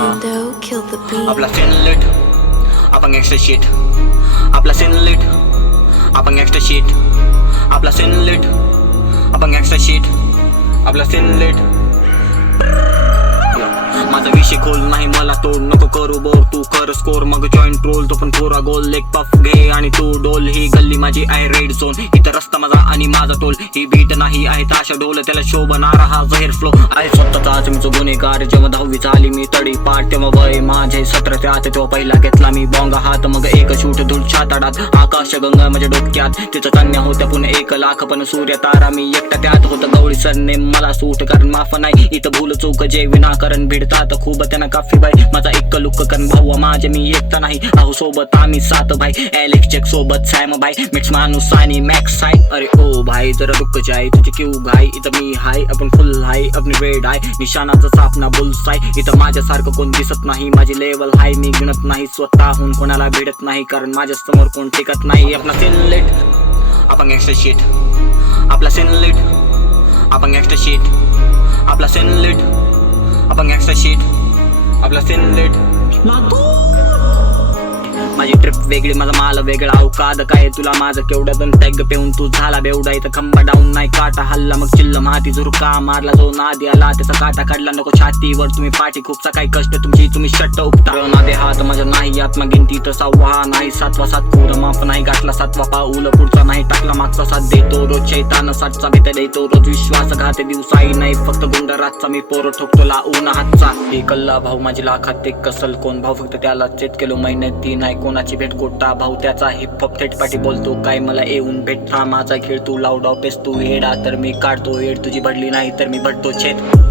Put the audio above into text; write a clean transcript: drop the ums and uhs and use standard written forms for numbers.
Fernando, kill the beat. आपला scene lit, आपण gangster sheet. आपला सीन lit, आपण गँगस्टर शीट. आपला सीन lit, आपण गँगस्टर शीट. आपला सीन lit. माझा विषय खोल नाही मला तोड नको करू बोर तू कर स्कोर मग जॉईंट रोल तो पण कोरा गोल लेग पफ घे आणि तू डोल ही गल्ली माझी आहे रेड झोन इथं रस्ता माझा आणि माझा टोल ही बीट नाही आहे ताशा डोल त्याला शो बनारा हा जहेर फ्लो आहे स्वतःचा आज मी जो गुन्हेगार जेव्हा 10वी झाली मी तडी पाठ तेव्हा वय माझे 17 ते आत तेव्हा पहिला घेतला मी बॉंग हात मग एक शूट धूळ छाताडात आकाश गंगा माझ्या डोक्यात तिचं कन्या होत्या पुन्हा 1 लाख पण सूर्य तारा मी एकटा त्यात होतं गवळी सरने मला सूट कारण माफ नाही इथं भूल चूक जे विनाकारण भिडतात खूप त्यांना काफी बाई माझा एक लुक कन भाऊ माझे मी एकटा नाही अहो सोबत आम्ही 7 भाई एलेक्स चेक सोबत सॅम भाई मिक्स माणूस आणि मॅक्स हाय अरे ओ भाई जरा रुक जाय तुझी क्यू घाई इथं मी हाय आपण फुल हाय अपनी वेड हाय निशाणाचा सापना बुलसाय इथं माझ्यासारखं कोण दिसत नाही माझी लेवल हाय मी गिणत नाही स्वतःहून कोणाला भिडत नाही कारण माझ्या समोर कोण टिकत नाही आपला सीन लिट आपण गँगस्टर शीट आपला सीन लिट आपण गँगस्टर शीट आपला सीन लिट आपण गँगस्टर शीट आपला सीन लिट माझी ट्रिप वेगळी माझा माल वेगळा अवकाद काय तुला माझं केवढं दोन टॅग पेऊन तू झाला बेवडा इथं खंबा डाऊन नाही काटा हल्ला मग चिल्ल माती झुरका मारला जो नादी आला त्याचा काटा काढला नको छातीवर तुम्ही पाठी खूप सकाळी कष्ट तुमची तुम्ही शट्ट उपटा नादे हात माझ्या नाही आत्मा गिनती तर 6 नाही 7 कोड माप नाही गाठला 7 पाऊल पुढचा नाही टाकला मागचा साथ देतो रोज शैतान 7चा भीत देतो रोज विश्वास घाते दिवसाही नाही फक्त गुंड रातचा मी पोर ठोकतो लावून हातचा एकल्ला भाऊ माझी लाखात एक कसल कोण भाऊ फक्त त्याला चेत केलो मेहनती नाही कोणाची भेट गोटा भाऊ त्याचा हिपहॉप थेट पाठी बोलतो काय मला येऊन भेट माझा खेळ तू लावडाव पेस तू येडा तर मी काढतो येड तुझी भडली नाही तर मी भटतो छेद